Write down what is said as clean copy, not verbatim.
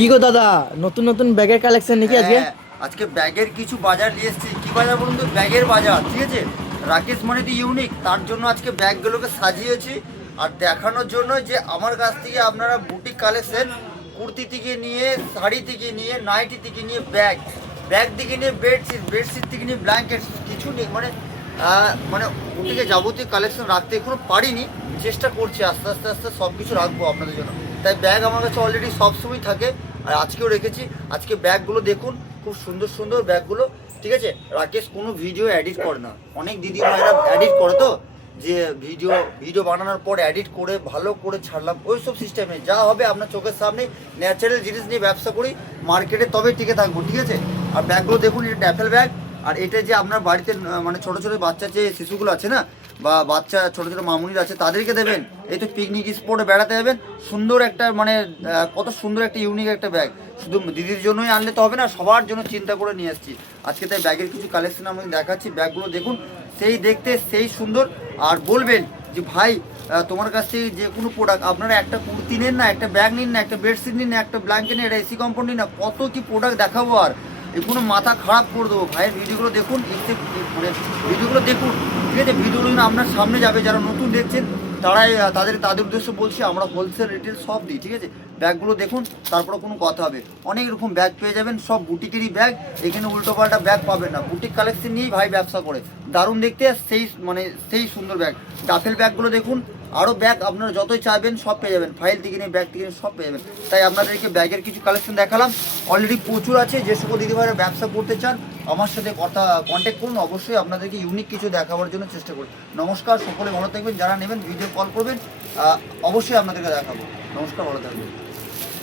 কি গো দাদা, নতুন নতুন ব্যাগের কালেকশন নাকি আজকে? হ্যাঁ, আজকে ব্যাগের কিছু বাজার নিয়ে এসেছি। কি বাজার বলুন তো? ব্যাগের বাজার, ঠিক আছে। রাকেশ মানে তো ইউনিক, তার জন্য আজকে ব্যাগগুলোকে সাজিয়েছি আর দেখানোর জন্য যে আমার কাছ থেকে আপনারা বুটিক কালেকশন, কুর্তি থেকে নিয়ে শাড়ি থেকে নিয়ে নাইটি থেকে নিয়ে ব্যাগ ব্যাগ থেকে নিয়ে বেডশিট থেকে নিয়ে ব্ল্যাঙ্কেট কিছু নেই মানে মানে বুটিকে যাবতীয় কালেকশন রাখতে এখনো পারিনি। চেষ্টা করছি আস্তে আস্তে আস্তে সব কিছু রাখবো আপনাদের জন্য। তাই ব্যাগ আমার কাছে অলরেডি সবসময় থাকে আর আজকেও রেখেছি। আজকে ব্যাগগুলো দেখুন, খুব সুন্দর সুন্দর ব্যাগগুলো, ঠিক আছে। রাকেশ কোনো ভিডিও এডিট করে না। অনেক দিদি ভাইরা এডিট করে তো, যে ভিডিও ভিডিও বানানোর পর এডিট করে ভালো করে ছাড়লাম, ওই সব সিস্টেমে যা হবে আপনার চোখের সামনে ন্যাচারাল জিনিস নিয়ে ব্যবসা করি মার্কেটে, তবে টিকে থাকবো, ঠিক আছে। আর ব্যাগগুলো দেখুন, এটা ড্যাফেল ব্যাগ। আর এটা যে আপনার বাড়িতে মানে ছোটো ছোটো বাচ্চা যে শিশুগুলো আছে না, বা বাচ্চা ছোটো ছোটো মামুনিরা আছে, তাদেরকে দেবেন। এই তো পিকনিক স্পটে বেড়াতে যাবেন, সুন্দর একটা মানে কত সুন্দর একটা ইউনিক একটা ব্যাগ। শুধু দিদির জন্যই আনলে তো হবে না, সবার জন্য চিন্তা করে নিয়ে আসছি আজকে। তাই ব্যাগের কিছু কালেকশন আমি দেখাচ্ছি। ব্যাগগুলো দেখুন, সেই দেখতে সেই সুন্দর। আর বলবেন যে ভাই তোমার কাছ থেকে যে কোনো প্রোডাক্ট, আপনারা একটা কুর্তি নিন না, একটা ব্যাগ নিন না, একটা বেডশিট নিন না, একটা ব্ল্যাঙ্কেট নিন, একটা এসি কম্পাউন্ড নিন না, কত কি প্রোডাক্ট দেখাবো আর কোনো মাথা খারাপ করে দেবো। ভাইয়ের ভিডিওগুলো দেখুন, মানে ভিডিওগুলো দেখুন, ঠিক আছে। ভিডিওগুলো আপনার সামনে যাবে, যারা নতুন দেখছেন তারাই তাদের উদ্দেশ্যে বলছি, আমরা হোলসেল রিটেল সব দিই, ঠিক আছে। ব্যাগগুলো দেখুন, তারপরে কোনো কথা হবে। অনেক রকম ব্যাগ পেয়ে যাবেন, সব বুটিকেরই ব্যাগ। এখানে উল্টোপাল্টা ব্যাগ পাবেন না, বুটিক কালেকশন নিয়েই ভাই ব্যবসা করে। দারুণ দেখতে, সেই মানে সেই সুন্দর ব্যাগ। ডাফেল ব্যাগগুলো দেখুন, আরও ব্যাগ আপনারা যতই চাইবেন সব পেয়ে যাবেন, ফাইল থেকে নিয়ে ব্যাগ থেকে নিয়ে সব পেয়ে যাবেন। তাই আপনাদেরকে ব্যাগের কিছু কালেকশন দেখালাম, অলরেডি প্রচুর আছে। যে সকল দিদিভাইরা ব্যবসা করতে চান আমার সাথে কন্ট্যাক্ট করুন, অবশ্যই আপনাদেরকে ইউনিক কিছু দেখাবার জন্য চেষ্টা করুন। নমস্কার, সকলে ভালো থাকবেন। যারা নেবেন ভিডিও কল করবেন, অবশ্যই আপনাদেরকে দেখাবো। নমস্কার, ভালো থাকবেন।